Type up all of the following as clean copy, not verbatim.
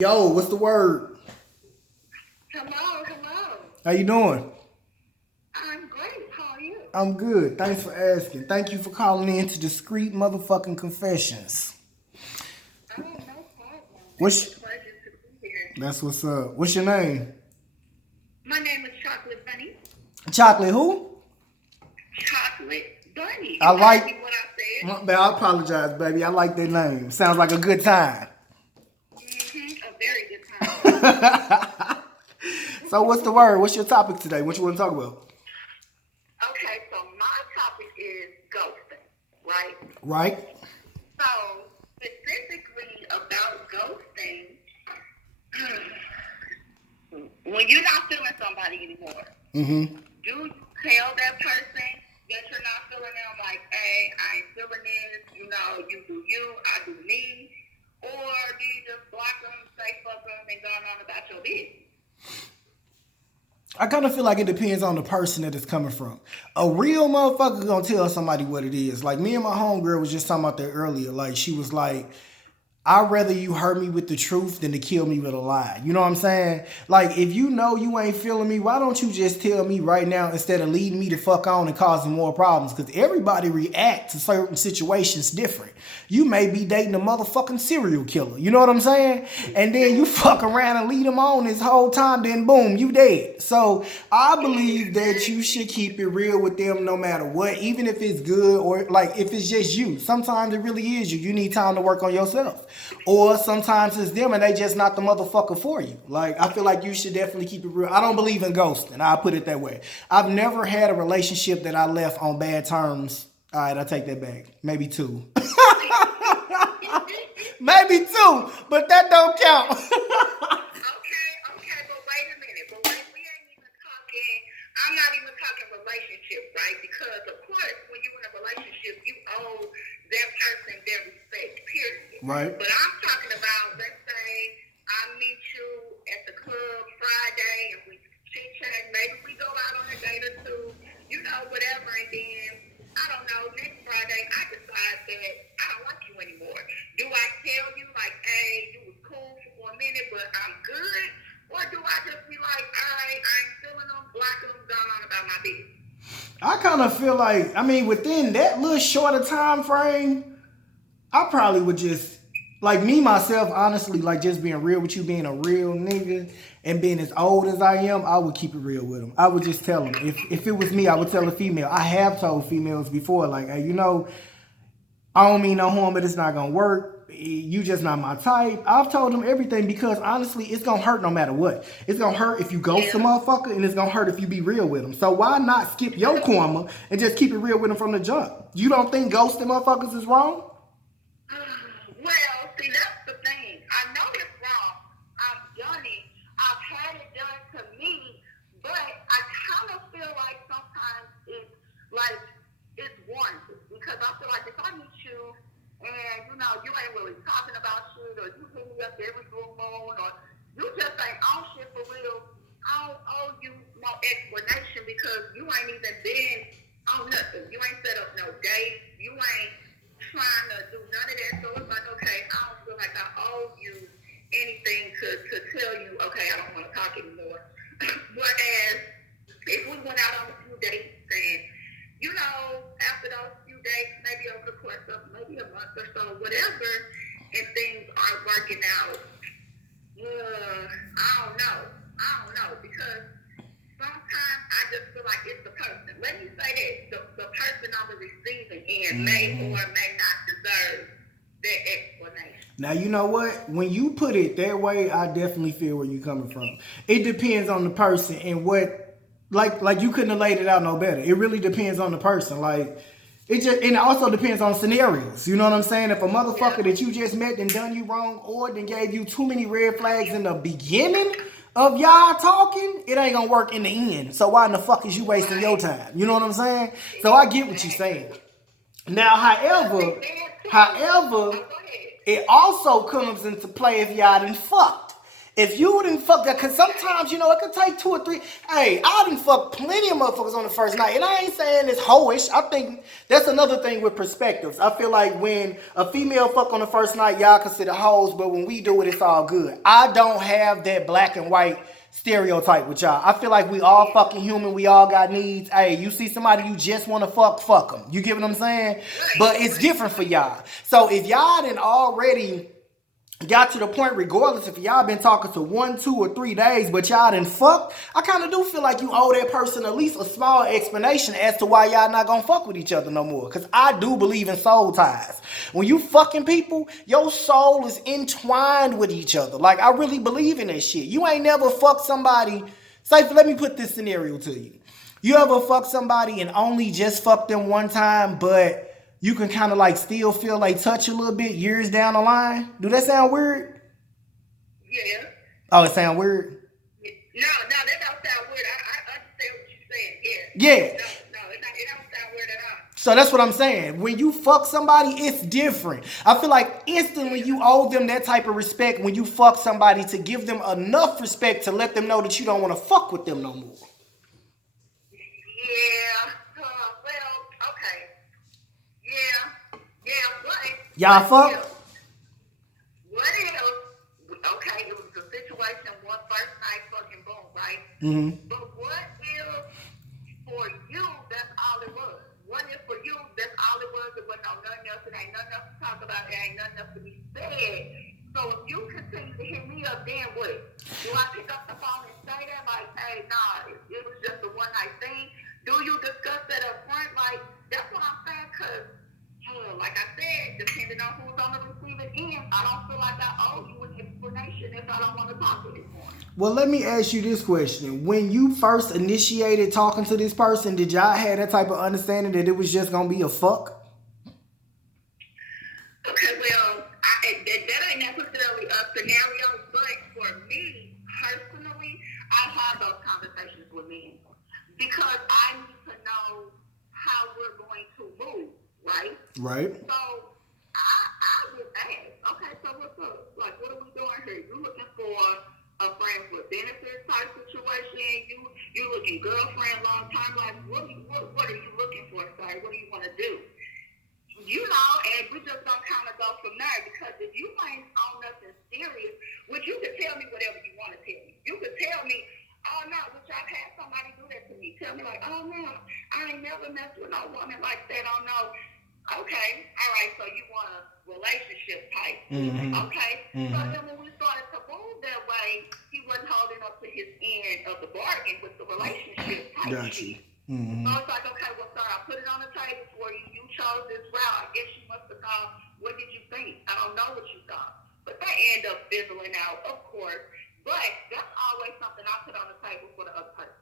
Yo, what's the word? Hello, hello. How you doing? I'm great. How are you? I'm good. Thanks for asking. Thank you for calling in to Discreet Motherfucking Confessions. Oh, no problem. It's What's a pleasure to be here. that's what's up. What's your name? My name is Chocolate Bunny. Chocolate who? Chocolate Bunny. I You heard like me what I said? I apologize, baby. I like that name. Sounds like a good time. A very good time. So what's the word? What's your topic today? What you want to talk about? Okay, so my topic is ghosting, right? Right? So, specifically about ghosting, when you're not feeling somebody anymore, Mm-hmm. do you tell that person that you're not feeling them, like, hey, I ain't feeling this, you do you, I do me, or do you just block them, say fuck them, and go on about your business? I kind of feel like it depends on the person that it's coming from. A real motherfucker gonna tell somebody what it is. Like me and my homegirl was just talking about that earlier. Like she was like, I'd rather you hurt me with the truth than to kill me with a lie. You know what I'm saying? Like, if you know you ain't feeling me, why don't you just tell me right now instead of leading me to fuck on and causing more problems? Because everybody reacts to certain situations different. You may be dating a motherfucking serial killer. You know what I'm saying? And then you fuck around and lead them on this whole time, then boom, you dead. So I believe that you should keep it real with them no matter what, even if it's good or like if it's just you. Sometimes it really is you. You need time to work on yourself. Or sometimes it's them and they just not the motherfucker for you. Like, I feel like you should definitely keep it real. I don't believe in ghosting. I'll put it that way. I've never had a relationship that I left on bad terms. All right, I take that back. Maybe two. Maybe two, but that don't count. Okay, but wait a minute. We ain't even talking, I'm not even talking relationship, right? Because, of course, when you're in a relationship, you owe that person their respect, period. Right. But I'm talking about, let's say, I meet you at the club Friday and we chit chat. Maybe we go out on a date or two, whatever. And then, I don't know, next Friday, I decide that I don't like you anymore. Do I tell you, like, hey, you was cool for a minute, but I'm good? Or do I just be like, all right, I ain't feeling them, block them, gone on about my business? I kind of feel like, I mean, within that little shorter time frame, I probably would just, like me myself, honestly, like just being real with you, being a real nigga and being as old as I am, I would keep it real with them. I would just tell them. If it was me, I would tell a female. I have told females before, like, hey, I don't mean no harm, but it's not gonna work. You just not my type. I've told them everything because honestly, it's gonna hurt no matter what. It's gonna hurt if you ghost a motherfucker, and it's gonna hurt if you be real with them. So why not skip your karma and just keep it real with them from the jump? You don't think ghosting motherfuckers is wrong? Well, see, that's the thing. I know it's wrong. I've done it. I've had it done to me, but I kind of feel like sometimes it's like it's warranted because I feel like if I meet you and you ain't really talking about shit, or you hit me up every blue moon, or you just ain't on shit for real, I don't owe you no explanation because you ain't even been on nothing. You ain't set up no dates. You ain't trying to do none of that. So it's like, okay, I don't feel like I owe you anything to tell you, okay, I don't want to talk anymore. Whereas if we went out on a few dates and, after those few dates, maybe over the course of maybe a month or so, whatever, and things aren't working out, I don't know, because sometimes I just feel like it's the person. Let me say this, the person on the receiving end may or may not deserve that explanation. Now you know what? When you put it that way, I definitely feel where you're coming from. It depends on the person and what, like you couldn't have laid it out no better. It really depends on the person. Like and it also depends on scenarios. You know what I'm saying? If a motherfucker that you just met and done you wrong or then gave you too many red flags in the beginning of y'all talking, it ain't gonna work in the end. So why in the fuck is you wasting your time? You know what I'm saying? So I get what you're saying. Now, however, it also comes into play if y'all done fucked. If you didn't fuck that, because sometimes, you know, it could take 2 or 3. Hey, I done fuck plenty of motherfuckers on the first night. And I ain't saying it's hoish. I think that's another thing with perspectives. I feel like when a female fuck on the first night, y'all consider hoes, but when we do it, it's all good. I don't have that black and white stereotype with y'all. I feel like we all fucking human. We all got needs. Hey, you see somebody you just want to fuck them. You get what I'm saying? But it's different for y'all. So if y'all done already got to the point, regardless if y'all been talking to 1, 2, or 3 days, but y'all done fucked, I kind of do feel like you owe that person at least a small explanation as to why y'all not gonna fuck with each other no more. Because I do believe in soul ties. When you fucking people, your soul is entwined with each other. Like, I really believe in that shit. You ain't never fucked somebody. Say, let me put this scenario to you. You ever fuck somebody and only just fuck them one time, but you can kind of like still feel like touch a little bit years down the line? Do that sound weird? Yeah. Oh, it sound weird? No, that don't sound weird. I understand what you're saying. Yeah. No, it don't sound weird at all. So that's what I'm saying. When you fuck somebody, it's different. I feel like instantly you owe them that type of respect when you fuck somebody, to give them enough respect to let them know that you don't want to fuck with them no more. Yeah. Well, okay. Yeah, but Y'all fuck? What if, okay, it was a situation, one first night, fucking boom, right? Mm-hmm. But what if for you, that's all it was? What if for you, that's all it was? It wasn't nothing else, it ain't nothing else to talk about, it ain't nothing else to be said. So if you continue to hit me up, then what? Do I pick up the phone and say that? Like, hey, nah, it was just a one night thing? Do you discuss that up front? Like, that's what I'm saying, because like I said, depending on who's on the receiving end, I don't feel like I owe you an explanation if I don't want to talk anymore. Well, let me ask you this question. When you first initiated talking to this person, did y'all have that type of understanding that it was just going to be a fuck? Okay, well, that ain't necessarily a scenario, but for me, personally, I have those conversations with men because I need to know how we're going to move. Right? So I would ask, okay, so what's up? Like, what are we doing here? You looking for a friends with benefits type situation? You looking girlfriend long time? Like, what are you looking for, sir? What do you want to do? You know, and we just gonna kind of go from there, because if you ain't on nothing serious, which you can tell me whatever you want to tell me. You could tell me, oh no, which I've had somebody do that to me. Tell me like, oh no, I ain't never messed with no woman like that. Oh no. Okay, all right, so you want a relationship type. Mm-hmm. Okay, mm-hmm. So then when we started to move that way, he wasn't holding up to his end of the bargain with the relationship type. Gotcha. Mm-hmm. So it's like, okay, well, sir, I put it on the table for you. You chose this route. I guess you must have thought, what did you think? I don't know what you thought. But that ended up fizzling out, of course. But that's always something I put on the table for the other person.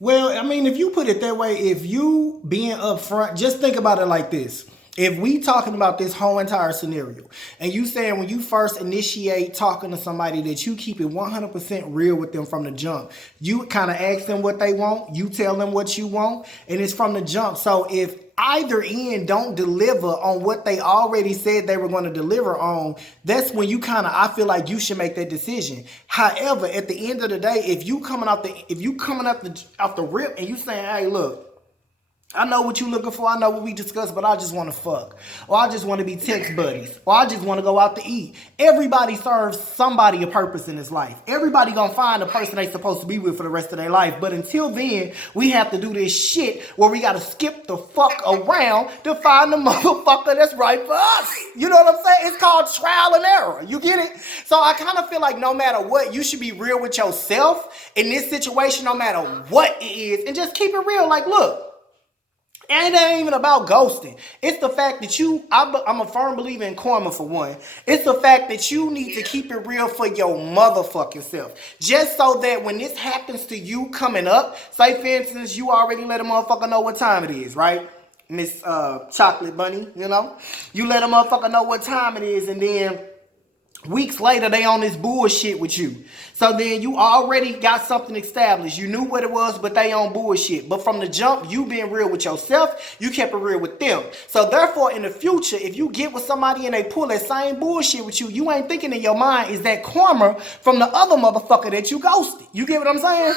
Well, I mean, if you put it that way, if you being upfront, just think about it like this. If we talking about this whole entire scenario, and you saying when you first initiate talking to somebody that you keep it 100% real with them from the jump, you kind of ask them what they want, you tell them what you want, and it's from the jump. So if either end don't deliver on what they already said they were going to deliver on, that's when you kind of, I feel like you should make that decision. However, at the end of the day, if you coming off the rip and you saying, hey, look, I know what you looking for. I know what we discussed, but I just want to fuck. Or I just want to be text buddies. Or I just want to go out to eat. Everybody serves somebody a purpose in his life. Everybody gonna find the person they supposed to be with for the rest of their life. But until then, we have to do this shit where we got to skip the fuck around to find the motherfucker that's right for us. You know what I'm saying? It's called trial and error. You get it? So I kind of feel like no matter what, you should be real with yourself in this situation, no matter what it is, and just keep it real. Like, look. And it ain't even about ghosting. It's the fact that I'm a firm believer in karma for one. It's the fact that you need to keep it real for your motherfucking self. Just so that when this happens to you coming up, say for instance, you already let a motherfucker know what time it is, right? Miss Chocolate Bunny, you know? You let a motherfucker know what time it is, and then Weeks later, they on this bullshit with you. So then you already got something established. You knew what it was, but they on bullshit. But from the jump, you being real with yourself, you kept it real with them. So therefore, in the future, if you get with somebody and they pull that same bullshit with you, you ain't thinking in your mind is that karma from the other motherfucker that you ghosted. You get what I'm saying?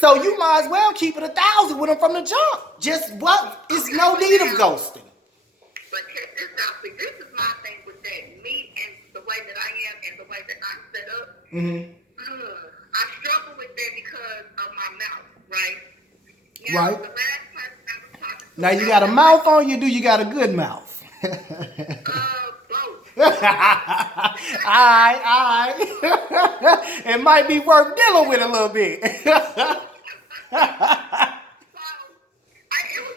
So you might as well keep it 1,000 with them from the jump. Just what? It's no need of ghosting. But check this out. See, this is my thing with that. Me and the way that I am and the way that I'm set up. I struggle with that because of my mouth, right? Now, Right. The last person I was talking to. Now you got a mouth on you, do you got a good mouth? Both. Alright. It might be worth dealing with a little bit. It was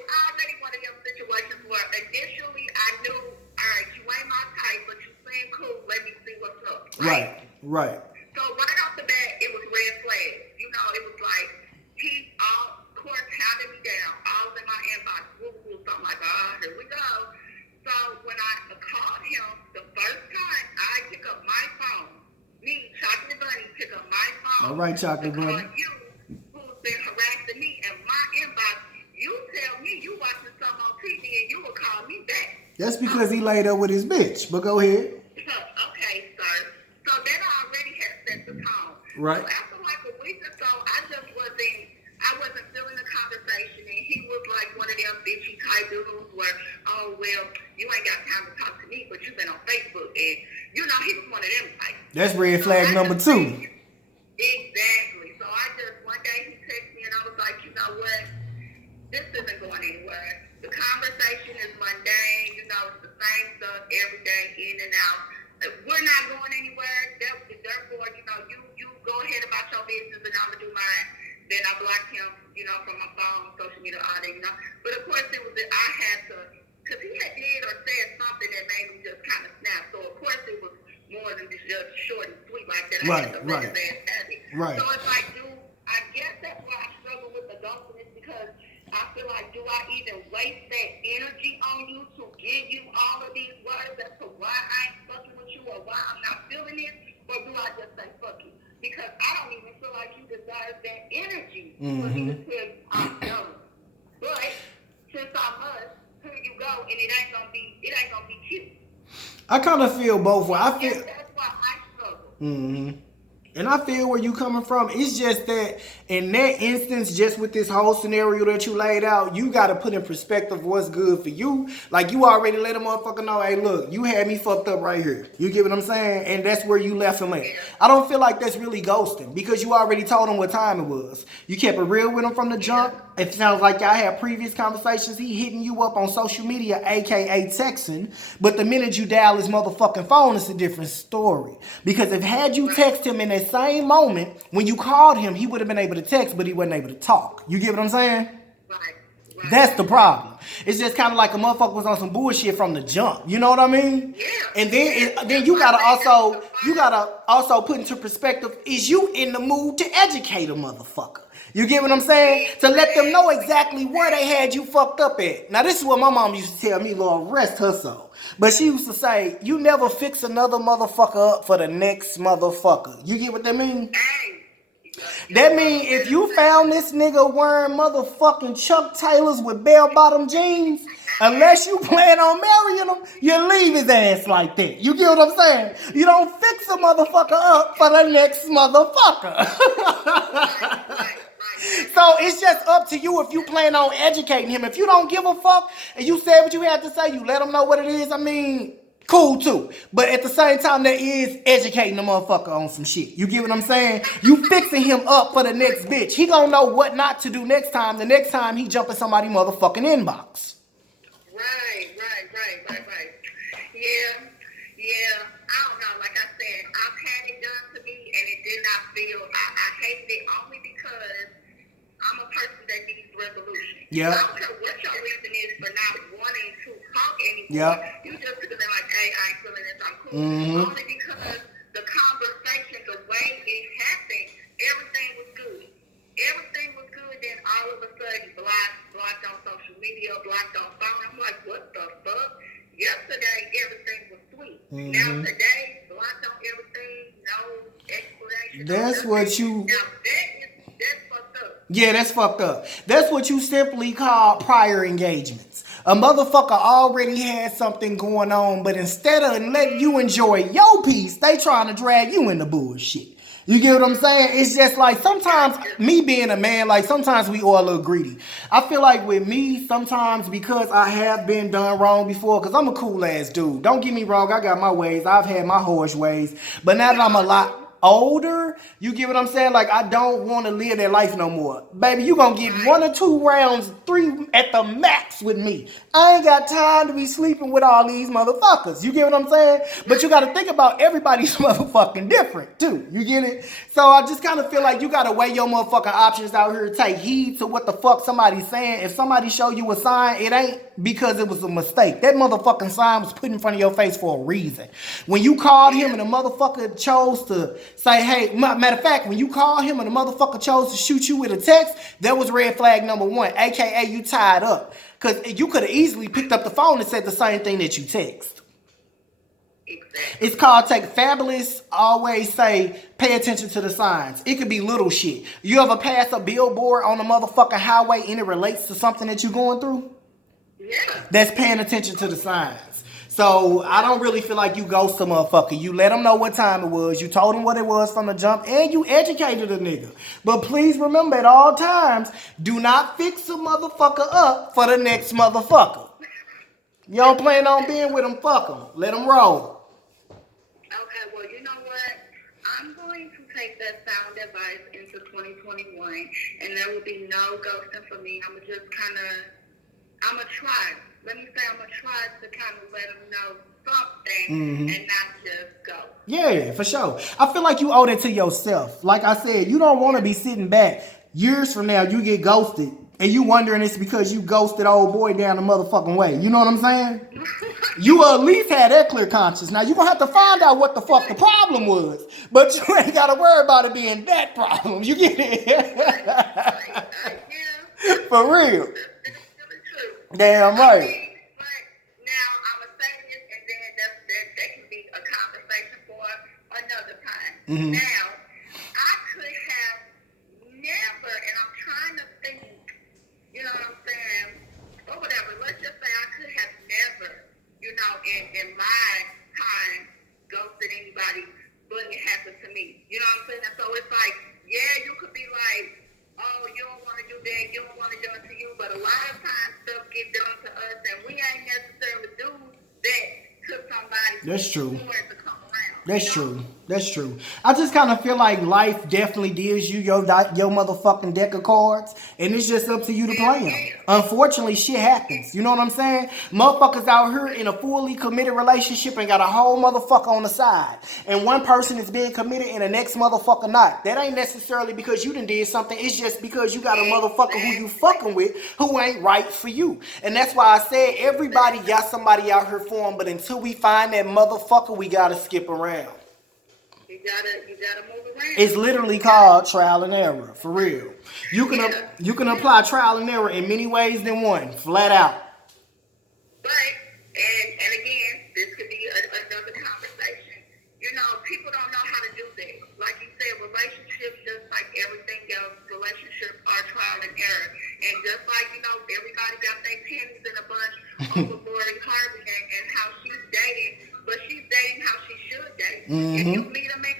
already one of them situations where initially I knew, all right, you ain't my type, but you seem cool. Let me see what's up. Right. So right off the bat, it was red flags. You know, it was like he of course hounded me down, all in my inbox, something like, here we go. So when I called him the first time, I pick up my phone. Me, Chocolate Bunny, pick up my phone. All right, Chocolate Bunny. You, who's been harassing me in my inbox, you tell me you watching something on TV and you will call me back. That's because he laid up with his bitch. But go ahead. Okay, sir. So that already has set the tone. Right. So after like a week or so, I wasn't feeling the conversation, and he was like one of them bitchy type dudes where, oh well, you ain't got time to talk to me, but you've been on Facebook, and you know he was one of them types. That's red flag number 2. Exactly. So one day he texted me and I was like, you know what? This isn't going anywhere. The conversation is mundane. You know, it's the same stuff every day, in and out. We're not going anywhere. Therefore, you know, you go ahead about your business and I'm going to do mine. Then I blocked him, you know, from my phone, social media, all that, you know. But of course, it was that I had to, because he had did or said something that made me just kind of snap. So of course, it was more than just short and sweet like that. I had to let his ass have it. Right. So it's like, I guess that's why I struggle with the ghosting, is because I feel like, do I even waste that energy on you to give you all of these words as to why I ain't fucking with you or why I'm not feeling it? Or do I just say fuck you? Because I don't even feel like you deserve that energy for me to tell you I'm done. But since I must, here you go, and it ain't gonna be cute. I kind of feel both ways. That's why I struggle. And I feel where you coming from. It's just that in that instance, just with this whole scenario that you laid out, you got to put in perspective what's good for you. Like, you already let a motherfucker know, hey, look, you had me fucked up right here. You get what I'm saying? And that's where you left him at. I don't feel like that's really ghosting because you already told him what time it was. You kept it real with him from the jump. It sounds like y'all had previous conversations. He hitting you up on social media, a.k.a. texting. But the minute you dial his motherfucking phone, it's a different story. Because if had you text him in that same moment, when you called him, he would have been able to text, but he wasn't able to talk. You get what I'm saying? Right. That's the problem. It's just kind of like a motherfucker was on some bullshit from the jump. You know what I mean? Yeah. And then you gotta also put into perspective, is you in the mood to educate a motherfucker? You get what I'm saying? To let them know exactly where they had you fucked up at. Now, this is what my mom used to tell me, Lord, rest her soul. But she used to say, you never fix another motherfucker up for the next motherfucker. You get what that mean? That mean if you found this nigga wearing motherfucking Chuck Taylors with bell-bottom jeans, unless you plan on marrying him, you leave his ass like that. You get what I'm saying? You don't fix a motherfucker up for the next motherfucker. So it's just up to you if you plan on educating him. If you don't give a fuck and you said what you had to say, you let him know what it is. I mean, cool too. But at the same time, there is educating the motherfucker on some shit. You get what I'm saying? You fixing him up for the next bitch. He gonna know what not to do next time. The next time he jump in somebody's motherfucking inbox. Right. Yeah. I don't know. Like I said, I've had it done to me, and it did not feel. I hated it only because I'm a person that needs resolution. Yeah. I don't care what your reason is for not wanting to talk anymore. Yeah. You just because they're like, hey, I ain't feeling this, I'm cool. Only because the conversation, the way it happened, everything was good. Everything was good, then all of a sudden, blocked on social media, blocked on phone. I'm like, what the fuck? Yesterday, everything was sweet. Now today, blocked on you know. That's what you. Now that's fucked up. Yeah, that's fucked up. That's what you simply call prior engagements. A motherfucker already had something going on, but instead of letting you enjoy your piece, they trying to drag you into bullshit. You get what I'm saying? It's just like sometimes me being a man, like sometimes we all a little greedy. I feel like with me, sometimes because I have been done wrong before, because I'm a cool ass dude. Don't get me wrong, I got my ways. I've had my horse ways. But now that I'm a lot older, you get what I'm saying? Like I don't want to live that life no more. Baby, you gonna get 1 or 2 rounds, 3 at the max with me. I ain't got time to be sleeping with all these motherfuckers. You get what I'm saying? But you gotta think about everybody's motherfucking different too. You get it? So I just kind of feel like you gotta weigh your motherfucking options out here. Take heed to what the fuck somebody's saying. If somebody show you a sign, it ain't because it was a mistake. That motherfucking sign was put in front of your face for a reason. When you called him and the motherfucker chose to say, hey, matter of fact, when you called him and the motherfucker chose to shoot you with a text, that was red flag number 1, aka you tied up. Because you could have easily picked up the phone and said the same thing that you text. Exactly. It's called take fabulous. Always say pay attention to the signs. It could be little shit. You ever pass a billboard on the motherfucking highway and it relates to something that you're going through? Yeah. That's paying attention to the signs. So I don't really feel like you ghost a motherfucker. You let them know what time it was. You told them what it was from the jump, and you educated a nigga. But please remember at all times, do not fix a motherfucker up for the next motherfucker. You don't plan on being with them, fuck them. Let them roll. Okay, well, you know what? I'm going to take that sound advice into 2021, and there will be no ghosting for me. I'm going to try. Let me say I'm going to try to kind of let them know something and not just go. Yeah, for sure. I feel like you owe that to yourself. Like I said, you don't want to be sitting back years from now, you get ghosted, and you wondering it's because you ghosted old boy down the motherfucking way. You know what I'm saying? You will at least have that clear conscience. Now, you're going to have to find out what the fuck the problem was. But you ain't got to worry about it being that problem. You get it? For real. Damn right. But now I'm gonna say this, and then that can be a conversation for another time. Now, I could have never, and I'm trying to think, you know what I'm saying, or whatever. Let's just say I could have never, you know, in my time, ghosted anybody, but it happened to me. You know what I'm saying? So it's like, yeah, you could be like, oh, you don't want to do that, you don't want to do it to you, but a lot of times stuff get done to us, and we ain't necessarily do that to somebody. That's true. For it to come around. That's true. That's true. I just kind of feel like life definitely deals you your motherfucking deck of cards, and it's just up to you to play them. Unfortunately, shit happens. You know what I'm saying? Motherfuckers out here in a fully committed relationship and got a whole motherfucker on the side, and one person is being committed and the next motherfucker not. That ain't necessarily because you done did something. It's just because you got a motherfucker who you fucking with who ain't right for you. And that's why I said everybody got somebody out here for them, but until we find that motherfucker, we gotta skip around. You gotta move around. It's literally called trial and error, for real. You can apply trial and error in many ways than one, flat out. But and again, this could be another conversation. You know, people don't know how to do that. Like you said, relationships, just like everything else, relationships are trial and error. And just like, you know, everybody got their pennies in a bunch over Lori Harvey and how she's dating, but she's dating how she should date. If you meet a man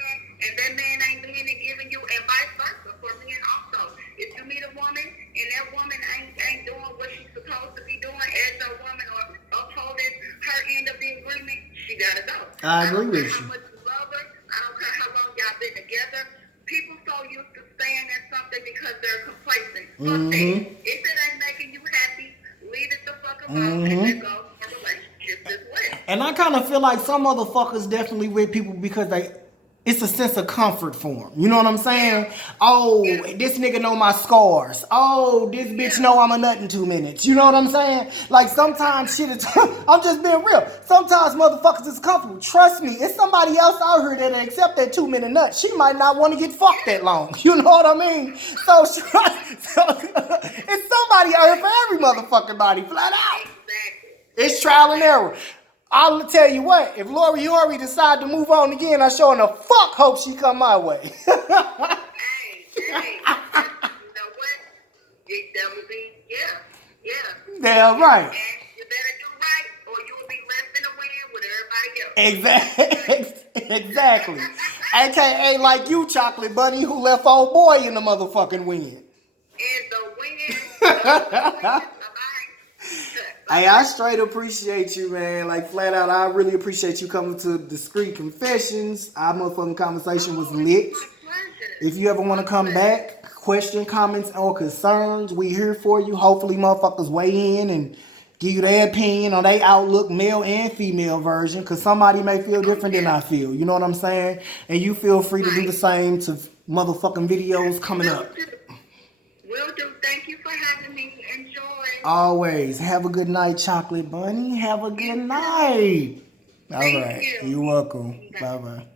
and that man ain't being and giving you, and vice versa for men also. If you meet a woman and that woman ain't doing what she's supposed to be doing as a woman or upholding her end of the agreement, she gotta go. I agree with you. How much you love her, I don't care how long y'all been together. People so used to staying in something because they're complacent. Fuck that. If it ain't making you happy, leave it the fuck alone and let go for relationships as well. And I kind of feel like some motherfuckers definitely with people because it's a sense of comfort for them. You know what I'm saying? Oh, this nigga know my scars. Oh, this bitch know I'm a nut in 2 minutes. You know what I'm saying? Like sometimes shit is, I'm just being real. Sometimes motherfuckers is comfortable. Trust me, it's somebody else out here that accept that 2 minute nut. She might not want to get fucked that long. You know what I mean? So it's somebody out here for every motherfucking body, flat out. Exactly. It's trial and error. I'll tell you what, if Lori Hori decide to move on again, I sure in the fuck hope she come my way. Hey, you know what? That would be, yeah. Damn right. And you better do right, or you will be left in the wind with everybody else. Exactly. AKA like you, Chocolate Bunny, who left old boy in the motherfucking wind. In the wind. Hey, I straight appreciate you, man. Like, flat out, I really appreciate you coming to Discreet Confessions. Our motherfucking conversation was lit. It's my pleasure. If you ever want to come back, question, comments, or concerns, we here for you. Hopefully, motherfuckers weigh in and give you their opinion on their outlook, male and female version, because somebody may feel different than I feel. You know what I'm saying? And you feel free to do the same to motherfucking videos coming up. Will do. Thank you for having me. Enjoy. Always. Have a good night, Chocolate Bunny. Have a good night. All right. You're welcome. Bye-bye.